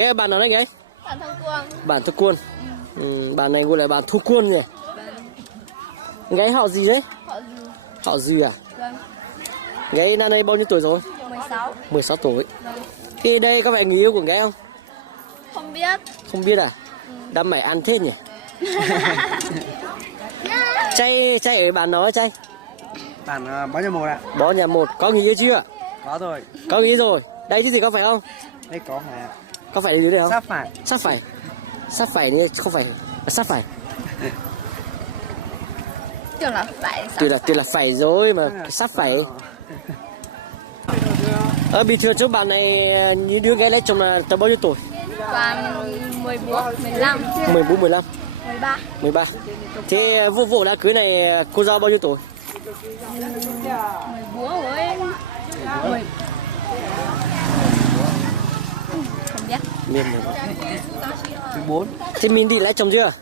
Cái bạn nào đấy ấy? Bạn Thu Quân. Bạn Thu Quân. Bạn này gọi là bạn Thu Quân nhỉ? Gái họ gì đấy? Họ Dư. Họ Dư à? Vâng. Gái năm nay bao nhiêu tuổi rồi? 16. 16 tuổi. Vâng. Khi đây có phải người yêu của gái không? Không biết. Không biết à? Đám mày ăn thế nhỉ? Chay ở bạn nói chay. Bạn bao nhiêu một ạ? Bó nhà một có người yêu chưa? Có rồi. Có người yêu rồi. Đây chứ gì có phải không? Đây có phải ạ? Có phải dưới đây không? Sắp phải. Sắp phải. Sắp phải nhưng không phải. Sắp phải. Tưởng là phải. Tuy là phải rồi mà sắp phải. Bình thường chỗ bạn này như đứa gái lấy chồng là tầm bao nhiêu tuổi? Và 14, 15, 14, 15, 13. 13. Thế vụ đã cưới này cô dâu bao nhiêu tuổi? 14 với 10. Không biết. Miền 14. Thế mình đi lấy chồng chưa?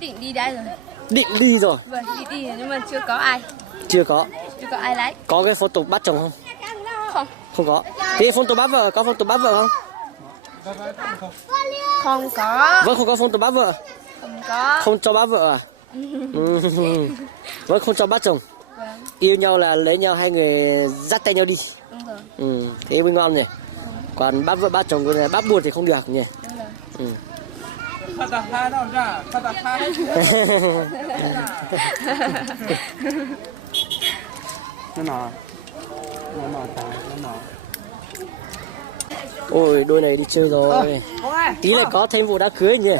Định đi đây rồi. Định đi rồi. Vâng, đi nhưng mà chưa có ai. Chưa có. Chưa có ai lấy. Có cái photo bắt chồng không? Không. Không có. Thế photo bắt vợ, có photo bắt vợ không? Không có. Vâng, không có photo bắt vợ. Không có. Không cho bắt vợ à? Vâng, không cho bắt chồng. Vâng. Yêu nhau là lấy nhau, hai người dắt tay nhau đi. Đúng rồi. Thế mới ngon nhỉ. Còn bắt vợ bắt chồng này bắt buộc thì không được nhỉ. Đúng rồi. Nó nọ ta, nó nọ. Ôi đôi này đi chơi rồi. Tí lại có thêm vụ đám cưới nhỉ.